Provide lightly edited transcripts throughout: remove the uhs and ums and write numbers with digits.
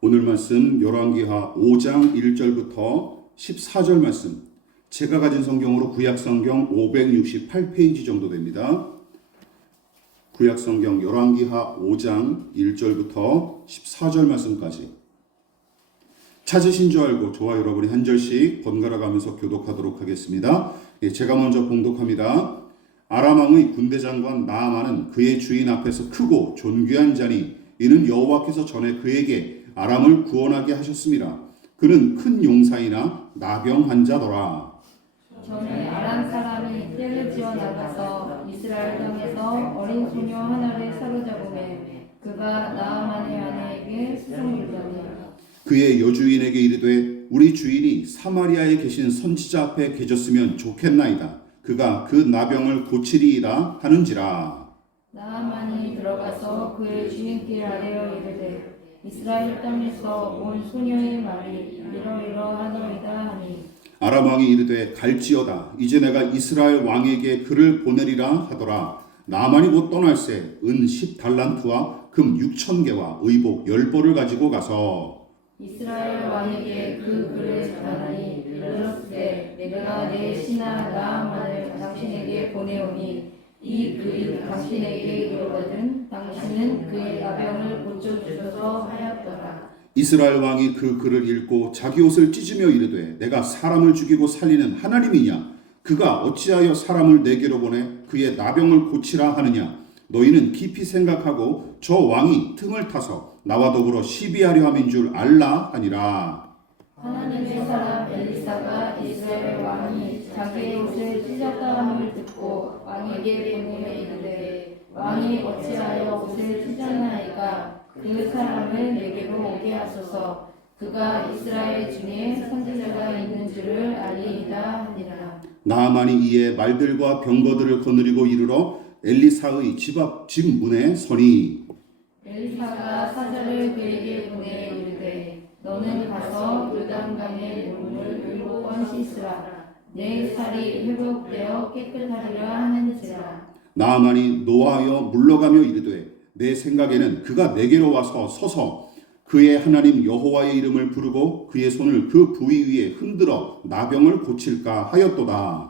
오늘 말씀 열왕기하 5장 1절부터 14절 말씀, 제가 가진 성경으로 구약성경 568페이지 정도 됩니다. 구약성경 열왕기하 5장 1절부터 14절 말씀까지 찾으신 줄 알고 저와 여러분이 한 절씩 번갈아 가면서 교독하도록 하겠습니다. 제가 먼저 봉독합니다. 아람 왕의 군대 장관 나아만은 그의 주인 앞에서 크고 존귀한 자니 이는 여호와께서 전에 그에게 아람을 구원하게 하셨습니다. 그는 큰 용사이나 나병 환자더라. 전에 아람 사람이 떼를 지어 나가서 이스라엘 땅에서 어린 소녀 하나를 사로잡음에 그가 나아만의 아내에게 수송일더니 그의 여주인에게 이르되 우리 주인이 사마리아에 계신 선지자 앞에 계셨으면 좋겠나이다. 그가 그 나병을 고치리이다 하는지라. 나아만이 들어가서 그의 주인께 아뢰어 이르되 이스라엘 땅에서 온 소녀의 말이 이러이러하노이다 하니 아람 왕이 이르되 갈지어다. 이제 내가 이스라엘 왕에게 그를 보내리라 하더라. 나아만이 곧 떠날새 은 10달란트와 금 6,000개와 의복 10벌을 가지고 가서 이스라엘 왕에게 그 글을 전하니 이르렀으되 내가 내 신하 나아만을 당신에게 보내오니 이 글이 당신에게 이르거든 당신은 그의 나병을 고쳐주소서 하였더라. 이스라엘 왕이 그 글을 읽고 자기 옷을 찢으며 이르되 내가 사람을 죽이고 살리는 하나님이냐? 그가 어찌하여 사람을 내게로 보내 그의 나병을 고치라 하느냐? 너희는 깊이 생각하고 저 왕이 틈을 타서 나와 더불어 시비하려 함인 줄 알라 하니라. 하나님의 사람 엘리사가 이스라엘 왕이 자기의 옷을 찢었다 함을 듣고 왕에게 보내어 이르되 왕이 어찌하여 옷을 찢었나이까? 그 사람을 내게로 오게 하소서. 그가 이스라엘 중에 선지자가 있는 줄을 알리이다 하니라. 나아만이 이에 말들과 병거들을 거느리고 이르러 엘리사의 집 앞 집 문에 서니 엘리사가 사자를 그에게 보내 이르되 너는 가서 요단강의 물을 7번 씻으라. 내 살이 회복되어 깨끗하리라 하는지라. 나아만이 노하여 물러가며 이르되 내 생각에는 그가 내게로 와서 서서 그의 하나님 여호와의 이름을 부르고 그의 손을 그 부위 위에 흔들어 나병을 고칠까 하였도다.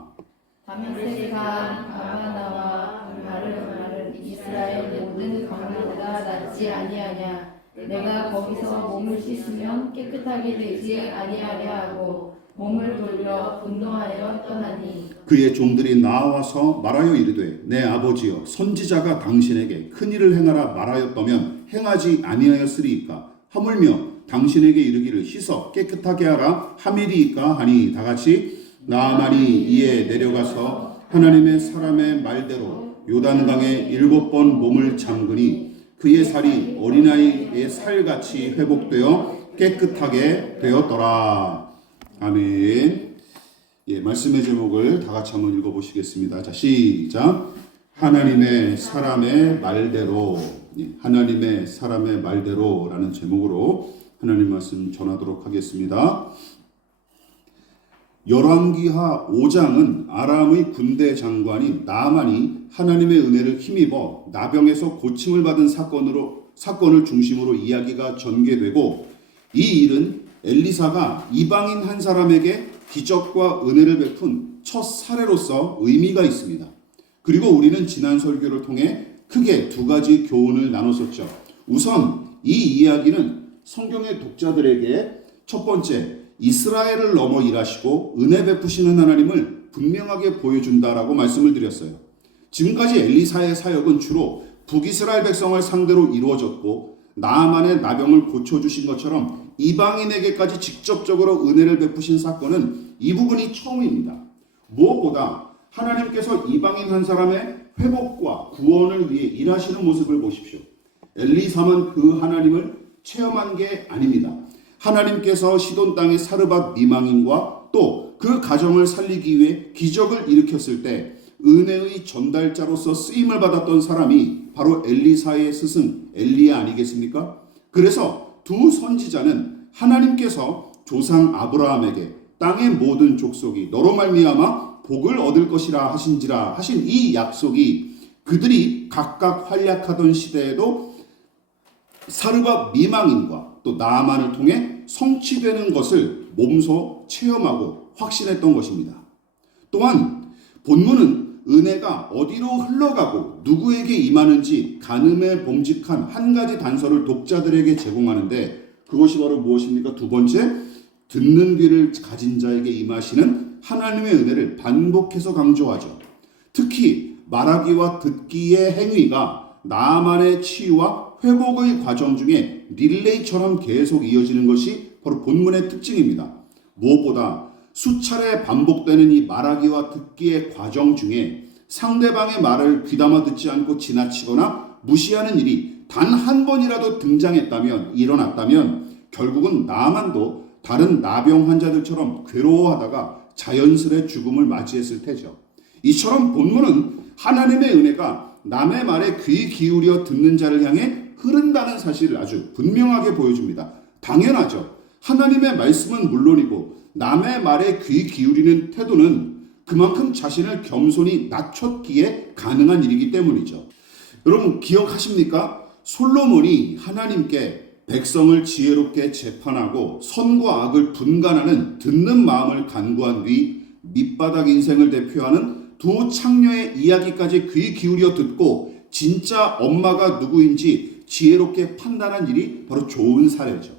다메섹과 가바나와 바르마는 이스라엘 모든 강보다 낫지 아니하냐. 내가 거기서 몸을 씻으면 깨끗하게 되지 아니하려 하고 몸을 돌려 분노하여 떠나니 그의 종들이 나와서 말하여 이르되 내 아버지여 선지자가 당신에게 큰일을 행하라 말하였다면 행하지 아니하였으리이까? 하물며 당신에게 이르기를 씻어 깨끗하게 하라 함이리이까 하니 다같이 나아만이 이에 내려가서 하나님의 사람의 말대로 요단강에 7번 몸을 잠그니 그의 살이 어린아이의 살같이 회복되어 깨끗하게 되었더라. 아멘. 말씀의 제목을 다 같이 한번 읽어보시겠습니다. 자, 시작. 하나님의 사람의 말대로, 하나님의 사람의 말대로라는 제목으로 하나님 말씀 전하도록 하겠습니다. 열왕기하 5장은 아람의 군대 장관인 나아만이 하나님의 은혜를 힘입어 나병에서 고침을 받은 사건을 중심으로 이야기가 전개되고 이 일은 엘리사가 이방인 한 사람에게 기적과 은혜를 베푼 첫 사례로서 의미가 있습니다. 그리고 우리는 지난 설교를 통해 크게 두 가지 교훈을 나눴었죠. 우선 이 이야기는 성경의 독자들에게 첫 번째, 이스라엘을 넘어 일하시고 은혜 베푸시는 하나님을 분명하게 보여준다라고 말씀을 드렸어요. 지금까지 엘리사의 사역은 주로 북이스라엘 백성을 상대로 이루어졌고 나아만의 나병을 고쳐주신 것처럼 이방인에게까지 직접적으로 은혜를 베푸신 사건은 이 부분이 처음입니다. 무엇보다 하나님께서 이방인 한 사람의 회복과 구원을 위해 일하시는 모습을 보십시오. 엘리사만 그 하나님을 체험한 게 아닙니다. 하나님께서 시돈 땅의 사르밧 미망인과 또 그 가정을 살리기 위해 기적을 일으켰을 때 은혜의 전달자로서 쓰임을 받았던 사람이 바로 엘리사의 스승 엘리야 아니겠습니까? 그래서 두 선지자는 하나님께서 조상 아브라함에게 땅의 모든 족속이 너로 말미암아 복을 얻을 것이라 하신지라 하신 이 약속이 그들이 각각 활약하던 시대에도 사르밧 미망인과 또 나아만을 통해 성취되는 것을 몸소 체험하고 확신했던 것입니다. 또한 본문은 은혜가 어디로 흘러가고 누구에게 임하는지 가늠에 범직한 한 가지 단서를 독자들에게 제공하는데, 그것이 바로 무엇입니까? 두 번째, 듣는 귀를 가진 자에게 임하시는 하나님의 은혜를 반복해서 강조하죠. 특히 말하기와 듣기의 행위가 나아만의 치유와 회복의 과정 중에 릴레이처럼 계속 이어지는 것이 바로 본문의 특징입니다. 무엇보다 수차례 반복되는 이 말하기와 듣기의 과정 중에 상대방의 말을 귀담아 듣지 않고 지나치거나 무시하는 일이 단 한 번이라도 일어났다면 결국은 나아만도 다른 나병 환자들처럼 괴로워하다가 자연스레 죽음을 맞이했을 테죠. 이처럼 본문은 하나님의 은혜가 남의 말에 귀 기울여 듣는 자를 향해 흐른다는 사실을 아주 분명하게 보여줍니다. 당연하죠. 하나님의 말씀은 물론이고 남의 말에 귀 기울이는 태도는 그만큼 자신을 겸손히 낮췄기에 가능한 일이기 때문이죠. 여러분 기억하십니까? 솔로몬이 하나님께 백성을 지혜롭게 재판하고 선과 악을 분간하는 듣는 마음을 간구한 뒤 밑바닥 인생을 대표하는 두 창녀의 이야기까지 귀 기울여 듣고 진짜 엄마가 누구인지 지혜롭게 판단한 일이 바로 좋은 사례죠.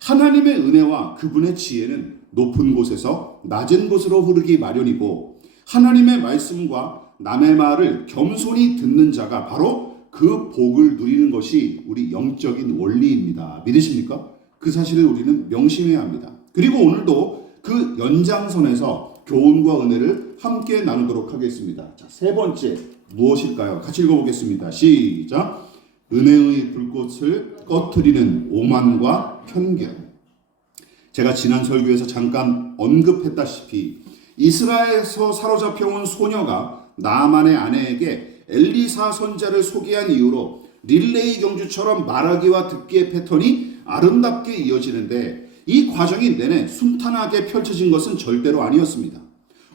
하나님의 은혜와 그분의 지혜는 높은 곳에서 낮은 곳으로 흐르기 마련이고, 하나님의 말씀과 남의 말을 겸손히 듣는 자가 바로 그 복을 누리는 것이 우리 영적인 원리입니다. 믿으십니까? 그 사실을 우리는 명심해야 합니다. 그리고 오늘도 그 연장선에서 교훈과 은혜를 함께 나누도록 하겠습니다. 자, 세 번째 무엇일까요? 같이 읽어보겠습니다. 시작. 은혜의 불꽃을 꺼트리는 오만과 편견. 제가 지난 설교에서 잠깐 언급했다시피 이스라엘에서 사로잡혀온 소녀가 나아만의 아내에게 엘리사 선자를 소개한 이후로 릴레이 경주처럼 말하기와 듣기의 패턴이 아름답게 이어지는데, 이 과정이 내내 순탄하게 펼쳐진 것은 절대로 아니었습니다.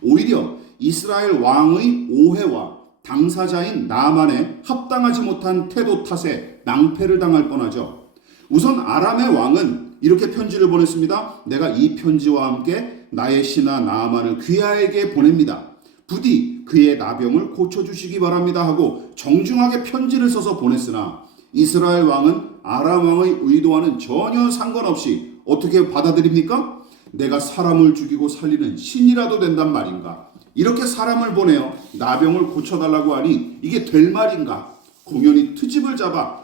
오히려 이스라엘 왕의 오해와 당사자인 나아만의 합당하지 못한 태도 탓에 낭패를 당할 뻔하죠. 우선 아람의 왕은 이렇게 편지를 보냈습니다. 내가 이 편지와 함께 나의 신하 나아만을 귀하에게 보냅니다. 부디 그의 나병을 고쳐주시기 바랍니다 하고 정중하게 편지를 써서 보냈으나 이스라엘 왕은 아람 왕의 의도와는 전혀 상관없이 어떻게 받아들입니까? 내가 사람을 죽이고 살리는 신이라도 된단 말인가? 이렇게 사람을 보내어 나병을 고쳐달라고 하니 이게 될 말인가? 공연히 트집을 잡아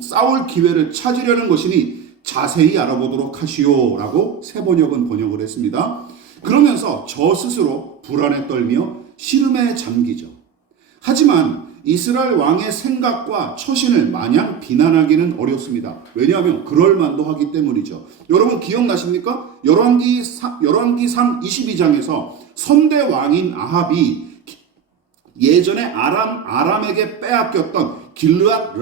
싸울 기회를 찾으려는 것이니 자세히 알아보도록 하시오 라고 세번역은 번역을 했습니다. 그러면서 저 스스로 불안에 떨며 시름에 잠기죠. 하지만 이스라엘 왕의 생각과 처신을 마냥 비난하기는 어렵습니다. 왜냐하면 그럴만도 하기 때문이죠. 여러분 기억나십니까? 열왕기상 22장에서 선대 왕인 아합이 예전에 아람에게 빼앗겼던 길르앗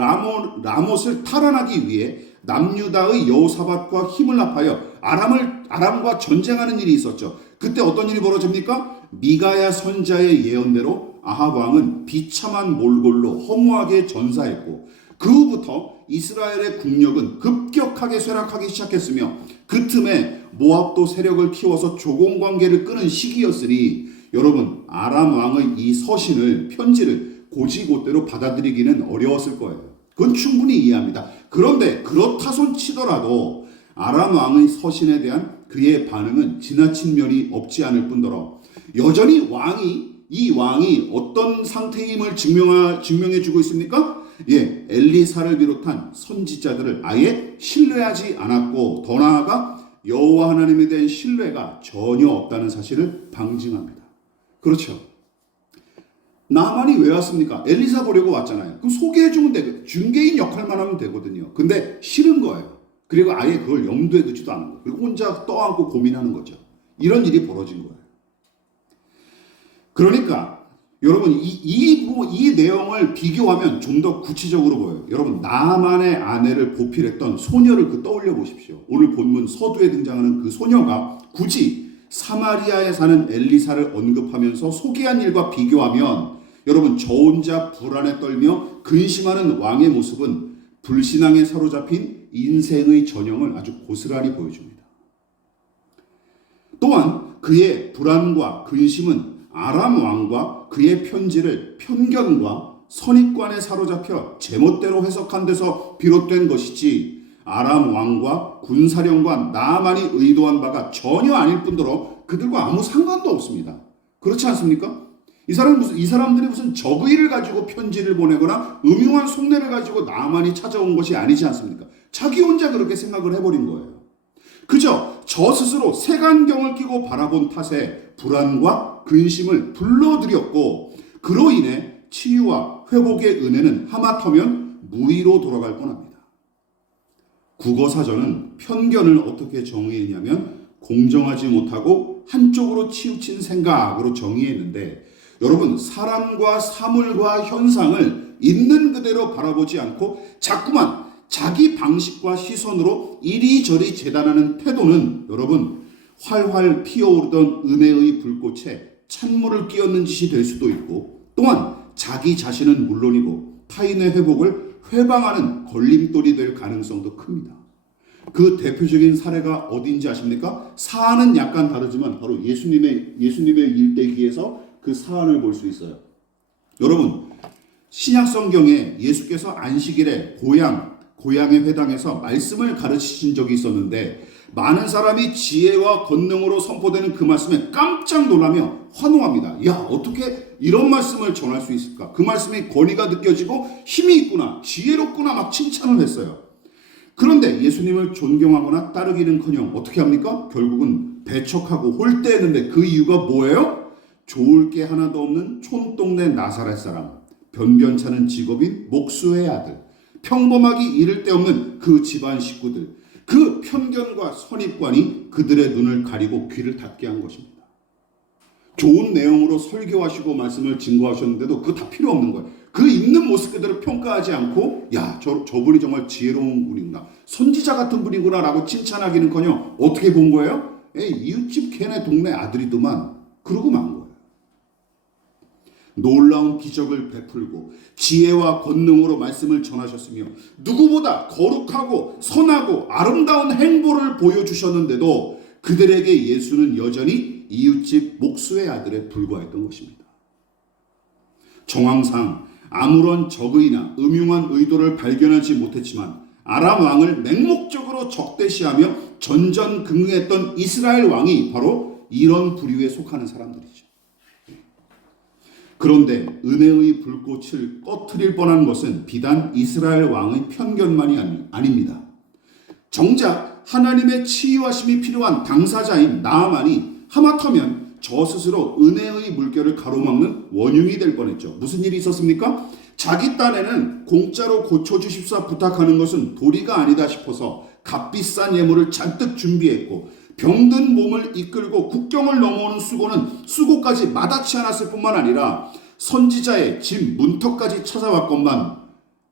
라못을 탈환하기 위해 남유다의 여호사밧과 힘을 합하여 아람과 전쟁하는 일이 있었죠. 그때 어떤 일이 벌어집니까? 미가야 선자의 예언대로 아합 왕은 비참한 몰골로 허무하게 전사했고, 그 후부터 이스라엘의 국력은 급격하게 쇠락하기 시작했으며 그 틈에 모압도 세력을 키워서 조공관계를 끊은 시기였으니 여러분 아람 왕의 이 편지를 고지고대로 받아들이기는 어려웠을 거예요. 그건 충분히 이해합니다. 그런데 그렇다손 치더라도 아람 왕의 서신에 대한 그의 반응은 지나친 면이 없지 않을 뿐더러 여전히 이 왕이 어떤 상태임을 증명해 주고 있습니까? 엘리사를 비롯한 선지자들을 아예 신뢰하지 않았고, 더 나아가 여호와 하나님에 대한 신뢰가 전혀 없다는 사실을 방증합니다. 그렇죠. 나만이 왜 왔습니까? 엘리사 보려고 왔잖아요. 그럼 소개해주면 되거든요. 중개인 역할만 하면 되거든요. 근데 싫은 거예요. 그리고 아예 그걸 염두에 두지도 않은 거예요. 그리고 혼자 떠안고 고민하는 거죠. 이런 일이 벌어진 거예요. 그러니까 여러분 이 내용을 비교하면 좀 더 구체적으로 보여요. 여러분 나만의 아내를 보필했던 소녀를 떠올려 보십시오. 오늘 본문 서두에 등장하는 그 소녀가 굳이 사마리아에 사는 엘리사를 언급하면서 소개한 일과 비교하면 여러분 저 혼자 불안에 떨며 근심하는 왕의 모습은 불신앙에 사로잡힌 인생의 전형을 아주 고스란히 보여줍니다. 또한 그의 불안과 근심은 아람 왕과 그의 편지를 편견과 선입관에 사로잡혀 제멋대로 해석한 데서 비롯된 것이지 아람 왕과 군사령관 나아만이 의도한 바가 전혀 아닐 뿐더러 그들과 아무 상관도 없습니다. 그렇지 않습니까? 이 사람들이 무슨 적의를 가지고 편지를 보내거나 음흉한 속내를 가지고 나아만이 찾아온 것이 아니지 않습니까? 자기 혼자 그렇게 생각을 해버린 거예요. 그저 저 스스로 색안경을 끼고 바라본 탓에 불안과 근심을 불러들였고 그로 인해 치유와 회복의 은혜는 하마터면 무의로 돌아갈 뻔합니다. 국어사전은 편견을 어떻게 정의했냐면 공정하지 못하고 한쪽으로 치우친 생각으로 정의했는데 여러분 사람과 사물과 현상을 있는 그대로 바라보지 않고 자꾸만 자기 방식과 시선으로 이리저리 재단하는 태도는 여러분 활활 피어오르던 은혜의 불꽃에 찬물을 끼얹는 짓이 될 수도 있고 또한 자기 자신은 물론이고 타인의 회복을 회방하는 걸림돌이 될 가능성도 큽니다. 그 대표적인 사례가 어딘지 아십니까? 사안은 약간 다르지만 바로 예수님의 일대기에서 그 사안을 볼 수 있어요. 여러분 신약 성경에 예수께서 안식일에 고향의 회당에서 말씀을 가르치신 적이 있었는데 많은 사람이 지혜와 권능으로 선포되는 그 말씀에 깜짝 놀라며 환호합니다. 야, 어떻게 이런 말씀을 전할 수 있을까? 그 말씀에 권위가 느껴지고 힘이 있구나, 지혜롭구나 막 칭찬을 했어요. 그런데 예수님을 존경하거나 따르기는커녕 어떻게 합니까? 결국은 배척하고 홀대했는데 그 이유가 뭐예요? 좋을 게 하나도 없는 촌동네 나사렛 사람, 변변찮은 직업인 목수의 아들, 평범하기 이를 데 없는 그 집안 식구들, 그 편견과 선입관이 그들의 눈을 가리고 귀를 닫게 한 것입니다. 좋은 내용으로 설교하시고 말씀을 증거하셨는데도 그거 다 필요 없는 거예요. 그 있는 모습 그대로 평가하지 않고 야, 저분이 정말 지혜로운 분이구나, 선지자 같은 분이구나 라고 칭찬하기는커녕 어떻게 본 거예요? 이웃집 걔네 동네 아들이더만 그러고 만 거예요. 놀라운 기적을 베풀고 지혜와 권능으로 말씀을 전하셨으며 누구보다 거룩하고 선하고 아름다운 행보를 보여주셨는데도 그들에게 예수는 여전히 이웃집 목수의 아들에 불과했던 것입니다. 정황상 아무런 적의나 음흉한 의도를 발견하지 못했지만 아람 왕을 맹목적으로 적대시하며 전전긍긍했던 이스라엘 왕이 바로 이런 부류에 속하는 사람들이죠. 그런데 은혜의 불꽃을 꺼트릴 뻔한 것은 비단 이스라엘 왕의 편견만이 아닙니다. 정작 하나님의 치유하심이 필요한 당사자인 나아만이 하마터면 저 스스로 은혜의 물결을 가로막는 원흉이 될 뻔했죠. 무슨 일이 있었습니까? 자기 딴에는 공짜로 고쳐주십사 부탁하는 것은 도리가 아니다 싶어서 값비싼 예물을 잔뜩 준비했고 병든 몸을 이끌고 국경을 넘어오는 수고는 수고까지 마다치 않았을 뿐만 아니라 선지자의 집 문턱까지 찾아왔건만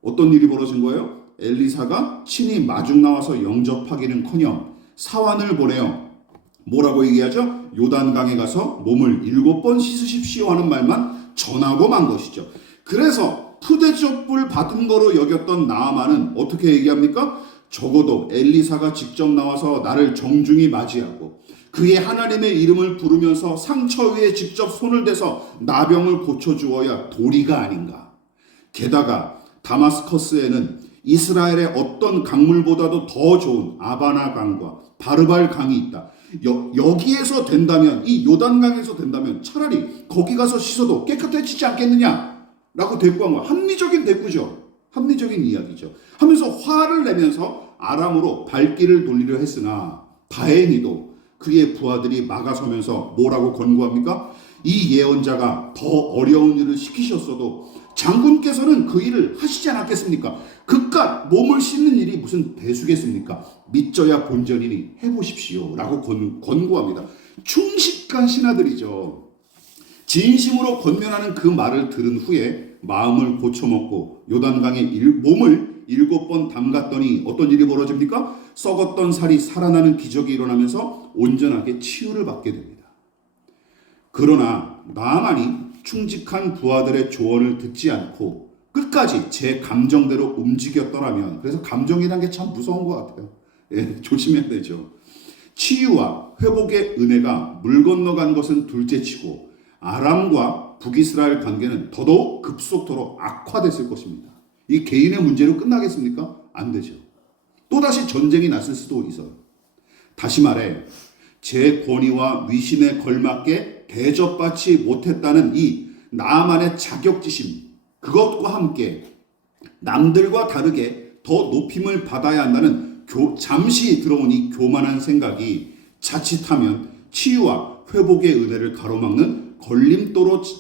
어떤 일이 벌어진 거예요? 엘리사가 친히 마중 나와서 영접하기는커녕 사환을 보내어 뭐라고 얘기하죠? 요단강에 가서 몸을 7번 씻으십시오 하는 말만 전하고 만 것이죠. 그래서 푸대접을 받은 거로 여겼던 나아만은 어떻게 얘기합니까? 적어도 엘리사가 직접 나와서 나를 정중히 맞이하고 그의 하나님의 이름을 부르면서 상처 위에 직접 손을 대서 나병을 고쳐주어야 도리가 아닌가. 게다가 다마스커스에는 이스라엘의 어떤 강물보다도 더 좋은 아바나 강과 바르발 강이 있다. 여기에서 된다면, 이 요단강에서 된다면 차라리 거기 가서 씻어도 깨끗해지지 않겠느냐 라고 대꾸한 거야. 합리적인 대꾸죠. 합리적인 이야기죠. 하면서 화를 내면서 아람으로 발길을 돌리려 했으나 다행히도 그의 부하들이 막아서면서 뭐라고 권고합니까? 이 예언자가 더 어려운 일을 시키셨어도 장군께서는 그 일을 하시지 않았겠습니까? 그깟 몸을 씻는 일이 무슨 대수겠습니까? 믿져야 본전이니 해보십시오 라고 권고합니다. 충실한 신하들이죠. 진심으로 권면하는 그 말을 들은 후에 마음을 고쳐먹고 요단강에 몸을 7번 담갔더니 어떤 일이 벌어집니까? 썩었던 살이 살아나는 기적이 일어나면서 온전하게 치유를 받게 됩니다. 그러나 나아만이 충직한 부하들의 조언을 듣지 않고 끝까지 제 감정대로 움직였더라면, 그래서 감정이란 게 참 무서운 것 같아요. 예, 조심해야 되죠. 치유와 회복의 은혜가 물 건너간 것은 둘째치고 아람과 북이스라엘 관계는 더더욱 급속도로 악화됐을 것입니다. 이 개인의 문제로 끝나겠습니까? 안 되죠. 또다시 전쟁이 났을 수도 있어요. 다시 말해 제 권위와 위신에 걸맞게 대접받지 못했다는 이 나만의 자격지심, 그것과 함께 남들과 다르게 더 높임을 받아야 한다는 잠시 들어온 이 교만한 생각이 자칫하면 치유와 회복의 은혜를 가로막는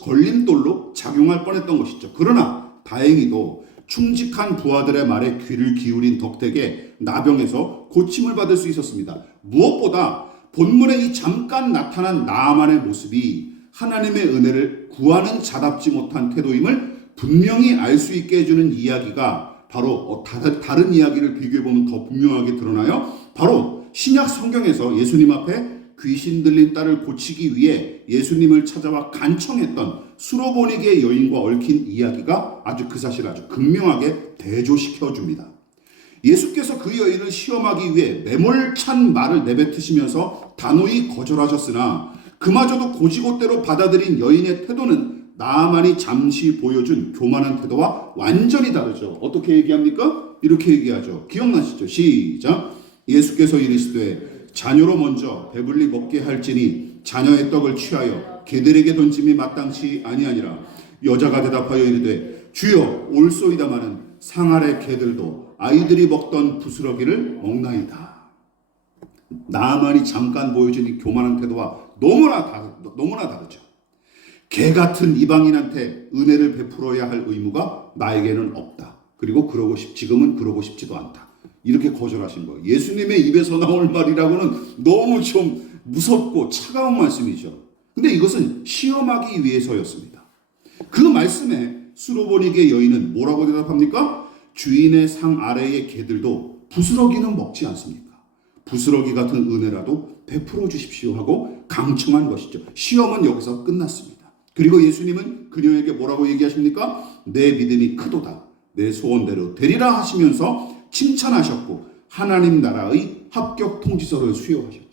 걸림돌로 작용할 뻔했던 것이죠. 그러나 다행히도 충직한 부하들의 말에 귀를 기울인 덕택에 나병에서 고침을 받을 수 있었습니다. 무엇보다 본문에 이 잠깐 나타난 나아만의 모습이 하나님의 은혜를 구하는 자답지 못한 태도임을 분명히 알 수 있게 해주는 이야기가 바로 다른 이야기를 비교해보면 더 분명하게 드러나요. 바로 신약 성경에서 예수님 앞에 귀신 들린 딸을 고치기 위해 예수님을 찾아와 간청했던 수로보니게 여인과 얽힌 이야기가 아주 그 사실을 아주 극명하게 대조시켜 줍니다. 예수께서 그 여인을 시험하기 위해 매몰찬 말을 내뱉으시면서 단호히 거절하셨으나 그마저도 고지고대로 받아들인 여인의 태도는 나아만이 잠시 보여준 교만한 태도와 완전히 다르죠. 어떻게 얘기합니까? 이렇게 얘기하죠. 기억나시죠? 시작. 예수께서 이르시되 자녀로 먼저 배불리 먹게 할지니 자녀의 떡을 취하여 개들에게 던짐이 마땅치 아니하니라. 여자가 대답하여 이르되 주여 올소이다마는 상 아래 개들도 아이들이 먹던 부스러기를 먹나이다. 나아만이 잠깐 보여준 이 교만한 태도와 너무나 다르죠. 개 같은 이방인한테 은혜를 베풀어야 할 의무가 나에게는 없다. 그리고 지금은 그러고 싶지도 않다. 이렇게 거절하신 거예요. 예수님의 입에서 나올 말이라고는 너무 좀 무섭고 차가운 말씀이죠. 근데 이것은 시험하기 위해서였습니다. 그 말씀에 수로보니게 여인은 뭐라고 대답합니까? 주인의 상 아래의 개들도 부스러기는 먹지 않습니까? 부스러기 같은 은혜라도 베풀어 주십시오 하고 강청한 것이죠. 시험은 여기서 끝났습니다. 그리고 예수님은 그녀에게 뭐라고 얘기하십니까? 내 믿음이 크도다. 내 소원대로 되리라 하시면서 칭찬하셨고 하나님 나라의 합격 통지서를 수여하셨죠.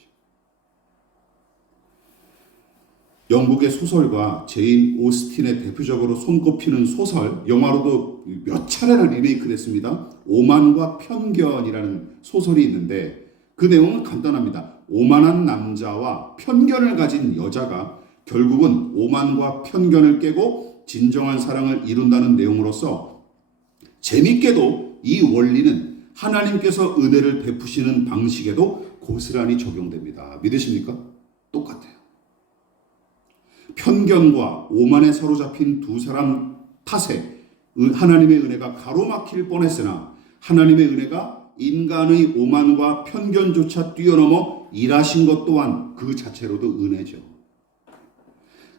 영국의 소설가 제인 오스틴의 대표적으로 손꼽히는 소설, 영화로도 몇 차례나 리메이크를 했습니다. 오만과 편견이라는 소설이 있는데 그 내용은 간단합니다. 오만한 남자와 편견을 가진 여자가 결국은 오만과 편견을 깨고 진정한 사랑을 이룬다는 내용으로서 재밌게도 이 원리는 하나님께서 은혜를 베푸시는 방식에도 고스란히 적용됩니다. 믿으십니까? 똑같아요. 편견과 오만에 사로잡힌 두 사람 탓에 하나님의 은혜가 가로막힐 뻔했으나 하나님의 은혜가 인간의 오만과 편견조차 뛰어넘어 일하신 것 또한 그 자체로도 은혜죠.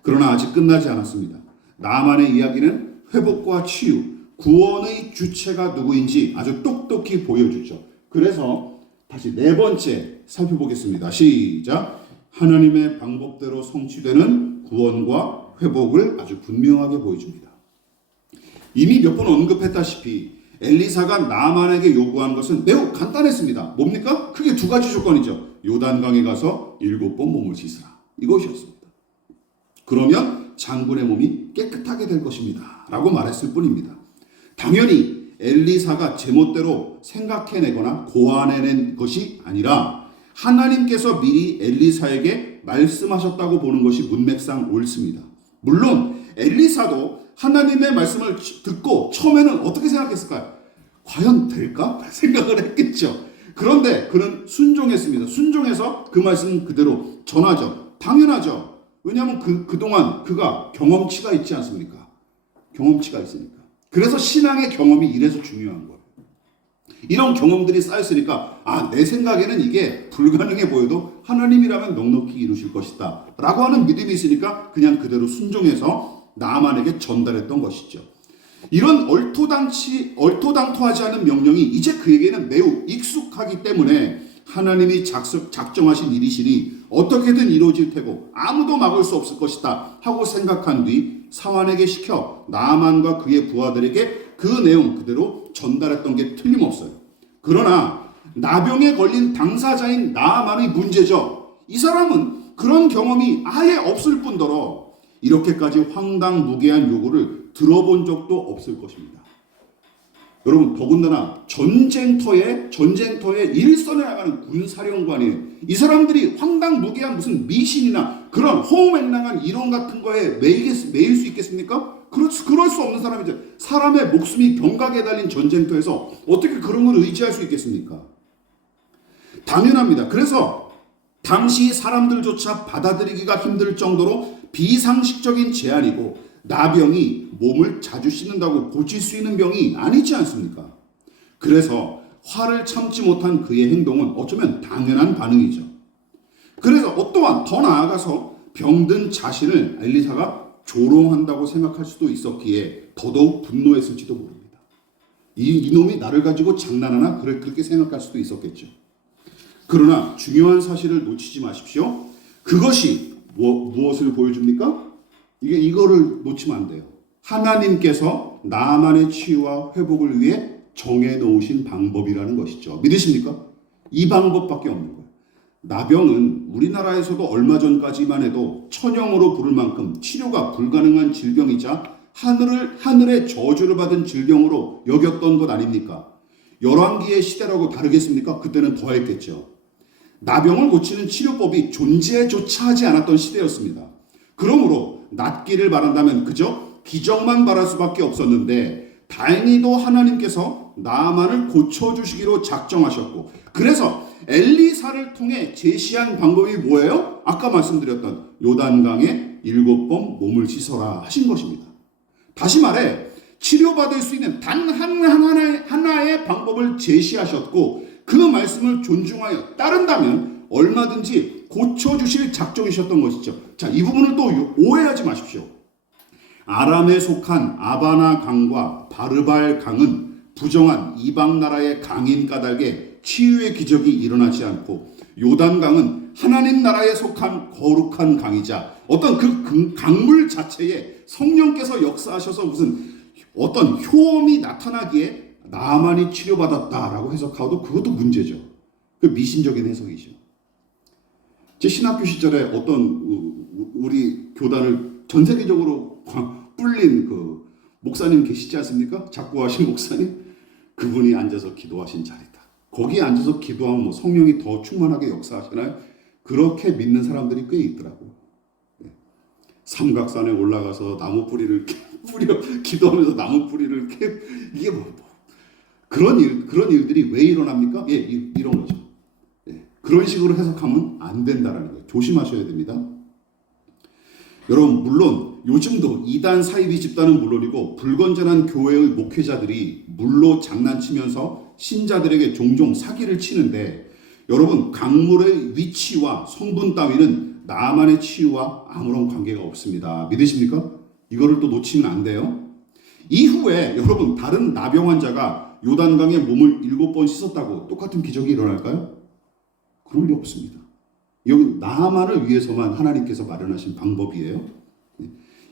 그러나 아직 끝나지 않았습니다. 나아만의 이야기는 회복과 치유, 구원의 주체가 누구인지 아주 똑똑히 보여주죠. 그래서 다시 네 번째 살펴보겠습니다. 시작. 하나님의 방법대로 성취되는 구원과 회복을 아주 분명하게 보여줍니다. 이미 몇 번 언급했다시피 엘리사가 나아만에게 요구한 것은 매우 간단했습니다. 뭡니까? 크게 두 가지 조건이죠. 요단강에 가서 7번 몸을 씻으라. 이것이었습니다. 그러면 장군의 몸이 깨끗하게 될 것입니다. 라고 말했을 뿐입니다. 당연히 엘리사가 제멋대로 생각해내거나 고안해낸 것이 아니라 하나님께서 미리 엘리사에게 말씀하셨다고 보는 것이 문맥상 옳습니다. 물론 엘리사도 하나님의 말씀을 듣고 처음에는 어떻게 생각했을까요? 과연 될까? 생각을 했겠죠. 그런데 그는 순종했습니다. 순종해서 그 말씀 그대로 전하죠. 당연하죠. 왜냐하면 그동안 그가 경험치가 있지 않습니까? 경험치가 있으니까. 그래서 신앙의 경험이 이래서 중요한 거예요. 이런 경험들이 쌓였으니까 내 생각에는 이게 불가능해 보여도 하나님이라면 넉넉히 이루실 것이다 라고 하는 믿음이 있으니까 그냥 그대로 순종해서 나아만에게 전달했던 것이죠. 이런 얼토당토하지 않은 명령이 이제 그에게는 매우 익숙하기 때문에 하나님이 작정하신 일이시니 어떻게든 이루어질 테고 아무도 막을 수 없을 것이다 하고 생각한 뒤 사환에게 시켜 나아만과 그의 부하들에게 그 내용 그대로 전달했던 게 틀림없어요. 그러나 나병에 걸린 당사자인 나만의 문제죠. 이 사람은 그런 경험이 아예 없을 뿐더러 이렇게까지 황당무계한 요구를 들어본 적도 없을 것입니다. 여러분, 더군다나 전쟁터에 일선에 나가는 군사령관이에요. 이 사람들이 황당무계한 무슨 미신이나 그런 허무맹랑한 이론 같은 거에 매일 수 있겠습니까? 그럴 수 없는 사람이죠. 사람의 목숨이 병각에 달린 전쟁터에서 어떻게 그런 걸 의지할 수 있겠습니까? 당연합니다. 그래서 당시 사람들조차 받아들이기가 힘들 정도로 비상식적인 제안이고, 나병이 몸을 자주 씻는다고 고칠 수 있는 병이 아니지 않습니까? 그래서 화를 참지 못한 그의 행동은 어쩌면 당연한 반응이죠. 그래서 또한 더 나아가서 병든 자신을 엘리사가 조롱한다고 생각할 수도 있었기에 더더욱 분노했을지도 모릅니다. 이놈이 나를 가지고 장난하나? 그렇게 생각할 수도 있었겠죠. 그러나 중요한 사실을 놓치지 마십시오. 그것이 무엇을 보여줍니까? 이거를 놓치면 안 돼요. 하나님께서 나만의 치유와 회복을 위해 정해놓으신 방법이라는 것이죠. 믿으십니까? 이 방법밖에 없는 거예요. 나병은 우리나라에서도 얼마 전까지만 해도 천형으로 부를 만큼 치료가 불가능한 질병이자 하늘의 저주를 받은 질병으로 여겼던 것 아닙니까? 열왕기의 시대라고 다르겠습니까? 그때는 더했겠죠. 나병을 고치는 치료법이 존재조차 하지 않았던 시대였습니다. 그러므로 낫기를 바란다면 그저 기적만 바랄 수밖에 없었는데, 다행히도 하나님께서 나만을 고쳐주시기로 작정하셨고, 그래서 엘리사를 통해 제시한 방법이 뭐예요? 아까 말씀드렸던 요단강에 7번 몸을 씻어라 하신 것입니다. 다시 말해 치료받을 수 있는 단 하나의 방법을 제시하셨고, 그 말씀을 존중하여 따른다면 얼마든지 고쳐주실 작정이셨던 것이죠. 자, 이 부분을 또 오해하지 마십시오. 아람에 속한 아바나 강과 바르발 강은 부정한 이방 나라의 강인 까닭에 치유의 기적이 일어나지 않고, 요단 강은 하나님 나라에 속한 거룩한 강이자 어떤 그 강물 자체에 성령께서 역사하셔서 무슨 어떤 효험이 나타나기에 나만이 치료받았다라고 해석하고도 그것도 문제죠. 그 미신적인 해석이죠. 제 신학교 시절에 어떤 우리 교단을 전 세계적으로 뿔린 그 목사님 계시지 않습니까? 작고하신 목사님. 그분이 앉아서 기도하신 자리다. 거기에 앉아서 기도하면 뭐 성령이 더 충만하게 역사하시나요? 그렇게 믿는 사람들이 꽤 있더라고요. 삼각산에 올라가서 나무 뿌리를 뿌려 기도하면서 나무 뿌리를 이게 그런 일들이 왜 일어납니까? 예, 이런 거죠. 예, 그런 식으로 해석하면 안 된다라는 거예요. 조심하셔야 됩니다. 여러분, 물론 요즘도 이단 사이비 집단은 물론이고 불건전한 교회의 목회자들이 물로 장난치면서 신자들에게 종종 사기를 치는데, 여러분, 강물의 위치와 성분 따위는 나만의 치유와 아무런 관계가 없습니다. 믿으십니까? 이거를 또 놓치면 안 돼요. 이후에 여러분, 다른 나병 환자가 요단강에 몸을 7번 씻었다고 똑같은 기적이 일어날까요? 그럴 리 없습니다. 여기 나만을 위해서만 하나님께서 마련하신 방법이에요.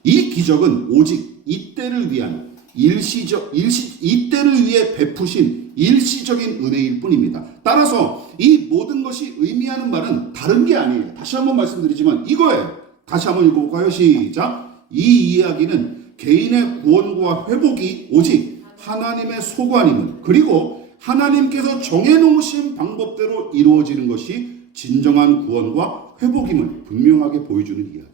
이 기적은 오직 이때를 위한 이때를 위해 베푸신 일시적인 은혜일 뿐입니다. 따라서 이 모든 것이 의미하는 바는 다른 게 아니에요. 다시 한번 말씀드리지만 이거예요. 다시 한번 읽어볼까요? 시작. 이 이야기는 개인의 구원과 회복이 오직 하나님의 소관임을, 그리고 하나님께서 정해놓으신 방법대로 이루어지는 것이 진정한 구원과 회복임을 분명하게 보여주는 이야기입니다.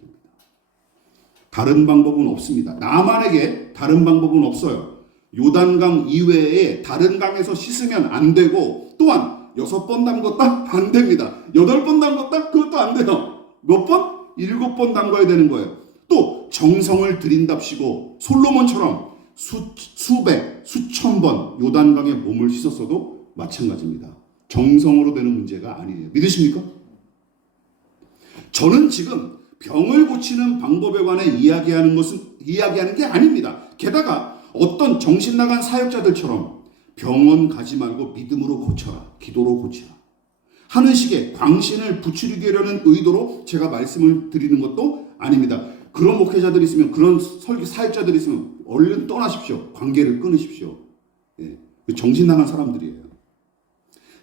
다른 방법은 없습니다. 나만에게 다른 방법은 없어요. 요단강 이외에 다른 강에서 씻으면 안 되고, 또한 6번 담궜다? 안 됩니다. 8번 담궜다? 그것도 안 돼요. 몇 번? 7번 담가야 되는 거예요. 또 정성을 들인답시고 솔로몬처럼 수백, 수천 번 요단강에 몸을 씻었어도 마찬가지입니다. 정성으로 되는 문제가 아니에요. 믿으십니까? 저는 지금 병을 고치는 방법에 관해 이야기하는 게 아닙니다. 게다가 어떤 정신 나간 사역자들처럼 병원 가지 말고 믿음으로 고쳐라, 기도로 고쳐라 하는 식의 광신을 부추기려는 의도로 제가 말씀을 드리는 것도 아닙니다. 그런 목회자들이 있으면, 그런 사역자들이 있으면 얼른 떠나십시오. 관계를 끊으십시오. 예, 정신 나간 사람들이에요.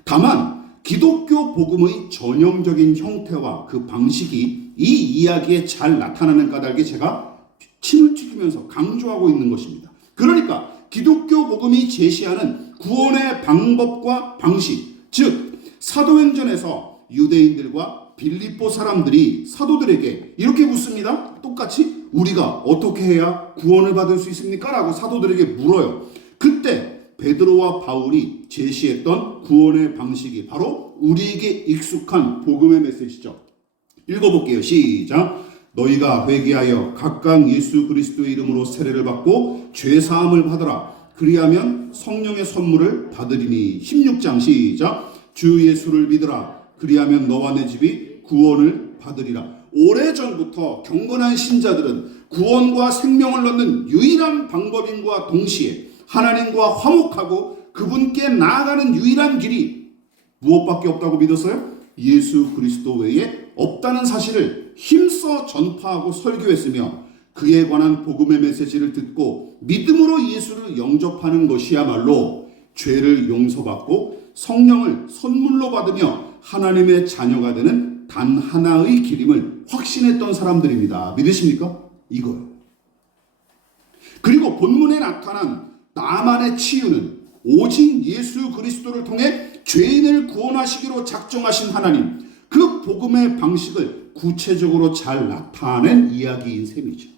다만 기독교 복음의 전형적인 형태와 그 방식이 이 이야기에 잘 나타나는 까닭에 제가 침을 튀기면서 강조하고 있는 것입니다. 그러니까 기독교 복음이 제시하는 구원의 방법과 방식, 즉 사도행전에서 유대인들과 빌립보 사람들이 사도들에게 이렇게 묻습니다. 똑같이 우리가 어떻게 해야 구원을 받을 수 있습니까? 라고 사도들에게 물어요. 그때 베드로와 바울이 제시했던 구원의 방식이 바로 우리에게 익숙한 복음의 메시지죠. 읽어볼게요. 시작. 너희가 회개하여 각각 예수 그리스도의 이름으로 세례를 받고 죄사함을 받으라. 그리하면 성령의 선물을 받으리니. 16장 시작. 주 예수를 믿으라. 그리하면 너와 내 집이 구원을 받으리라. 오래전부터 경건한 신자들은 구원과 생명을 얻는 유일한 방법인과 동시에 하나님과 화목하고 그분께 나아가는 유일한 길이 무엇밖에 없다고 믿었어요? 예수 그리스도 외에 없다는 사실을 힘써 전파하고 설교했으며 그에 관한 복음의 메시지를 듣고 믿음으로 예수를 영접하는 것이야말로 죄를 용서받고 성령을 선물로 받으며 하나님의 자녀가 되는 단 하나의 길임을 확신했던 사람들입니다. 믿으십니까? 이거요. 그리고 본문에 나타난 나만의 치유는 오직 예수 그리스도를 통해 죄인을 구원하시기로 작정하신 하나님, 그 복음의 방식을 구체적으로 잘 나타낸 이야기인 셈이죠.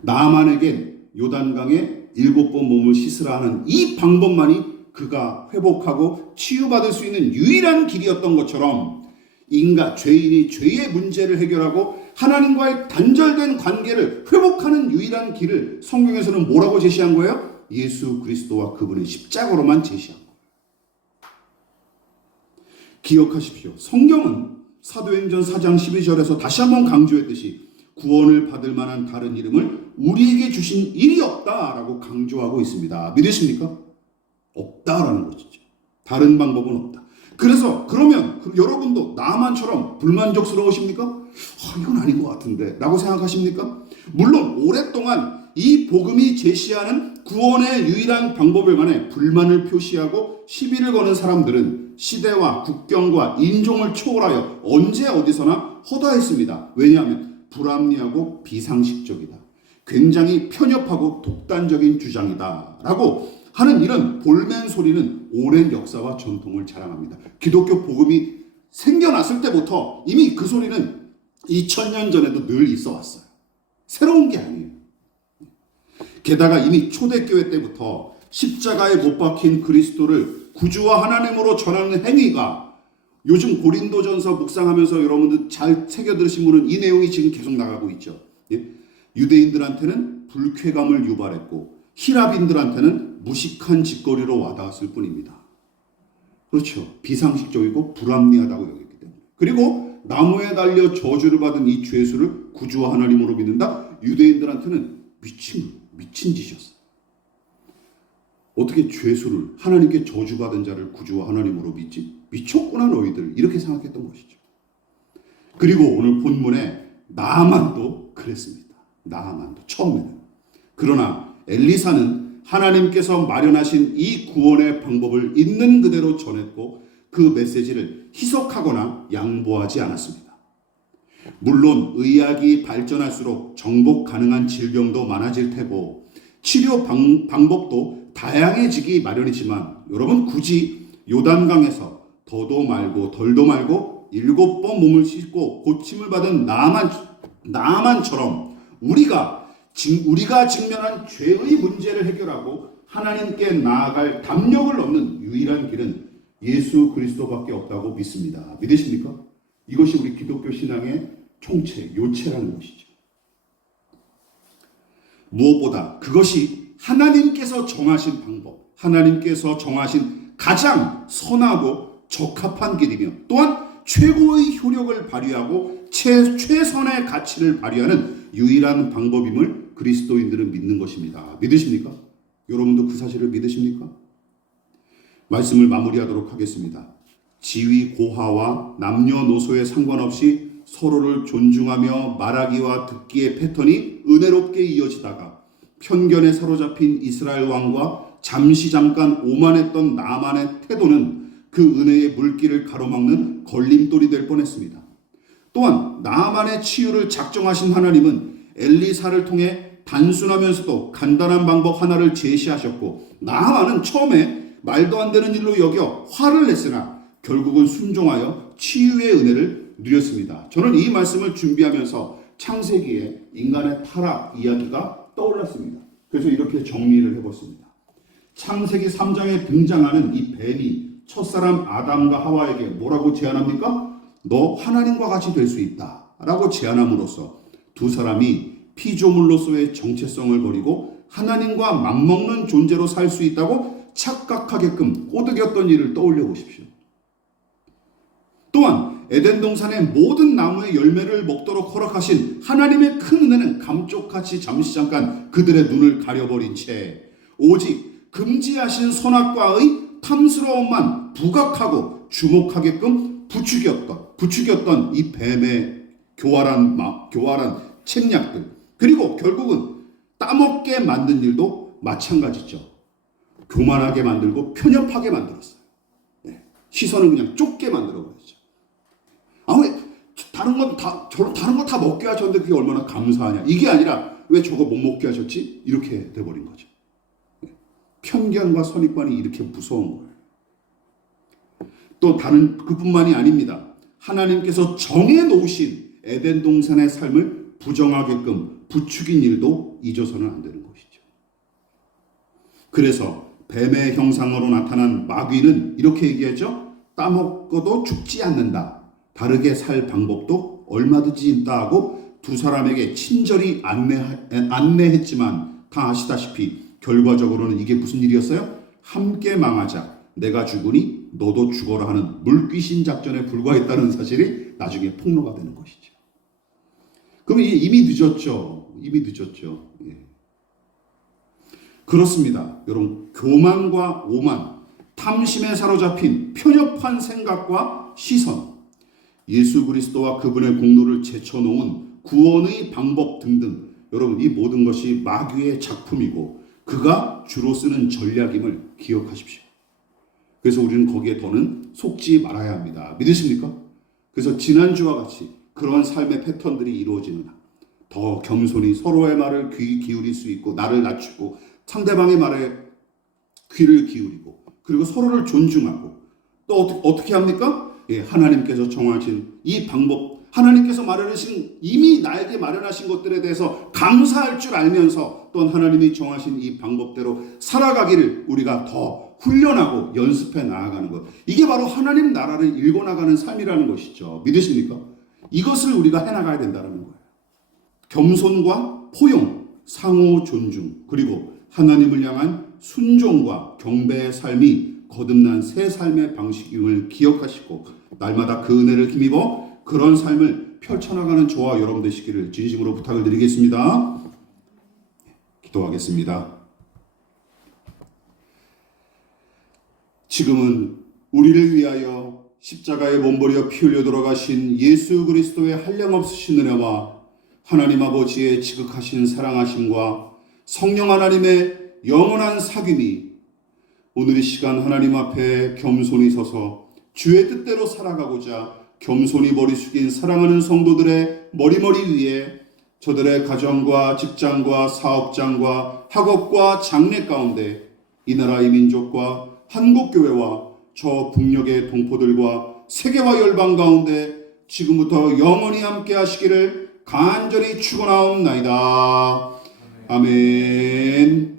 나만에겐 요단강에 7번 몸을 씻으라 하는 이 방법만이 그가 회복하고 치유받을 수 있는 유일한 길이었던 것처럼 죄인이 죄의 문제를 해결하고 하나님과의 단절된 관계를 회복하는 유일한 길을 성경에서는 뭐라고 제시한 거예요? 예수 그리스도와 그분의 십자가로만 제시한 거예요. 기억하십시오. 성경은 사도행전 4장 12절에서 다시 한번 강조했듯이 구원을 받을 만한 다른 이름을 우리에게 주신 일이 없다라고 강조하고 있습니다. 믿으십니까? 없다라는 것이죠. 다른 방법은 없다. 그래서 그러면 여러분도 나만처럼 불만족스러우십니까? 이건 아닌 것 같은데 라고 생각하십니까? 물론 오랫동안 이 복음이 제시하는 구원의 유일한 방법에 관해 불만을 표시하고 시비를 거는 사람들은 시대와 국경과 인종을 초월하여 언제 어디서나 허다했습니다. 왜냐하면 불합리하고 비상식적이다. 굉장히 편협하고 독단적인 주장이다 라고 하는 이런 볼멘 소리는 오랜 역사와 전통을 자랑합니다. 기독교 복음이 생겨났을 때부터 이미 그 소리는 2000년 전에도 늘 있어 왔어요. 새로운 게 아니에요. 게다가 이미 초대교회 때부터 십자가에 못 박힌 그리스도를 구주와 하나님으로 전하는 행위가 요즘 고린도전서 묵상하면서 여러분들 잘 새겨 들으신 분은 이 내용이 지금 계속 나가고 있죠. 유대인들한테는 불쾌감을 유발했고 히랍인들한테는 무식한 짓거리로 와닿았을 뿐입니다. 그렇죠. 비상식적이고 불합리하다고 여겼기 때문에. 그리고 나무에 달려 저주를 받은 이 죄수를 구주와 하나님으로 믿는다? 유대인들한테는 미친 짓이었어요. 어떻게 죄수를 하나님께 저주받은 자를 구주와 하나님으로 믿지? 미쳤구나 너희들. 이렇게 생각했던 것이죠. 그리고 오늘 본문에 나만도 그랬습니다. 나만도 처음에는. 그러나 엘리사는 하나님께서 마련하신 이 구원의 방법을 있는 그대로 전했고 그 메시지를 희석하거나 양보하지 않았습니다. 물론 의학이 발전할수록 정복 가능한 질병도 많아질 테고 치료 방법도 다양해지기 마련이지만 여러분 굳이 요단강에서 더도 말고 덜도 말고 7번 몸을 씻고 고침을 받은 나만처럼 우리가 직면한 죄의 문제를 해결하고 하나님께 나아갈 담력을 얻는 유일한 길은 예수 그리스도밖에 없다고 믿습니다. 믿으십니까? 이것이 우리 기독교 신앙의 총체, 요체라는 것이죠. 무엇보다 그것이 하나님께서 정하신 방법, 하나님께서 정하신 가장 선하고 적합한 길이며 또한 최고의 효력을 발휘하고 최선의 가치를 발휘하는 유일한 방법임을 그리스도인들은 믿는 것입니다. 믿으십니까? 여러분도 그 사실을 믿으십니까? 말씀을 마무리하도록 하겠습니다. 지위 고하와 남녀노소에 상관없이 서로를 존중하며 말하기와 듣기의 패턴이 은혜롭게 이어지다가 편견에 사로잡힌 이스라엘 왕과 잠깐 오만했던 나만의 태도는 그 은혜의 물길을 가로막는 걸림돌이 될 뻔했습니다. 또한 나만의 치유를 작정하신 하나님은 엘리사를 통해 단순하면서도 간단한 방법 하나를 제시하셨고, 나만은 처음에 말도 안 되는 일로 여겨 화를 냈으나 결국은 순종하여 치유의 은혜를 누렸습니다. 저는 이 말씀을 준비하면서 창세기의 인간의 타락 이야기가 떠올랐습니다. 그래서 이렇게 정리를 해봤습니다. 창세기 3장에 등장하는 이 뱀이 첫사람 아담과 하와에게 뭐라고 제안합니까? 너 하나님과 같이 될 수 있다 라고 제안함으로써 두 사람이 피조물로서의 정체성을 버리고 하나님과 맞먹는 존재로 살 수 있다고 착각하게끔 꼬드겼던 일을 떠올려 보십시오. 또한 에덴 동산의 모든 나무의 열매를 먹도록 허락하신 하나님의 큰 은혜는 감쪽같이 잠깐 그들의 눈을 가려버린 채 오직 금지하신 선악과의 탐스러움만 부각하고 주목하게끔 부추겼던 이 뱀의 교활한 책략들, 그리고 결국은 따먹게 만든 일도 마찬가지죠. 교만하게 만들고 편협하게 만들었어요. 시선을 그냥 좁게 만들어버렸죠. 왜 다른 건 다 먹게 하셨는데 그게 얼마나 감사하냐. 이게 아니라 왜 저거 못 먹게 하셨지? 이렇게 돼버린 거죠. 편견과 선입관이 이렇게 무서운 거예요. 또 다른 그뿐만이 아닙니다. 하나님께서 정해놓으신 에덴 동산의 삶을 부정하게끔 부추긴 일도 잊어서는 안 되는 것이죠. 그래서 뱀의 형상으로 나타난 마귀는 이렇게 얘기하죠. 따먹어도 죽지 않는다. 다르게 살 방법도 얼마든지 있다 하고 두 사람에게 친절히 안내했지만 다 아시다시피 결과적으로는 이게 무슨 일이었어요? 함께 망하자. 내가 죽으니 너도 죽어라 하는 물귀신 작전에 불과했다는 사실이 나중에 폭로가 되는 것이죠. 그럼 이미 늦었죠. 예. 그렇습니다. 여러분, 교만과 오만, 탐심에 사로잡힌 편협한 생각과 시선, 예수 그리스도와 그분의 공로를 제쳐놓은 구원의 방법 등등, 여러분 이 모든 것이 마귀의 작품이고 그가 주로 쓰는 전략임을 기억하십시오. 그래서 우리는 거기에 더는 속지 말아야 합니다. 믿으십니까? 그래서 지난주와 같이 그런 삶의 패턴들이 이루어지는 한 더 겸손히 서로의 말을 귀 기울일 수 있고, 나를 낮추고 상대방의 말에 귀를 기울이고, 그리고 서로를 존중하고, 또 어떻게 합니까? 하나님께서 정하신 이 방법, 하나님께서 마련하신, 이미 나에게 마련하신 것들에 대해서 감사할 줄 알면서 또 하나님이 정하신 이 방법대로 살아가기를 우리가 더 훈련하고 연습해 나아가는 것, 이게 바로 하나님 나라를 일궈나가는 삶이라는 것이죠. 믿으십니까? 이것을 우리가 해나가야 된다는 거예요. 겸손과 포용, 상호 존중, 그리고 하나님을 향한 순종과 경배의 삶이 거듭난 새 삶의 방식임을 기억하시고 날마다 그 은혜를 힘입어 그런 삶을 펼쳐나가는 저와 여러분 되시기를 진심으로 부탁을 드리겠습니다. 기도하겠습니다. 지금은 우리를 위하여 십자가에 몸버려 피 흘려 돌아가신 예수 그리스도의 한량없으신 은혜와 하나님 아버지의 지극하신 사랑하심과 성령 하나님의 영원한 사귐이 오늘 이 시간 하나님 앞에 겸손히 서서 주의 뜻대로 살아가고자 겸손히 머리 숙인 사랑하는 성도들의 머리머리 위에 저들의 가정과 직장과 사업장과 학업과 장래 가운데 이 나라의 민족과 한국교회와 저 북녘의 동포들과 세계와 열방 가운데 지금부터 영원히 함께 하시기를 간절히 축원하옵나이다. 아멘.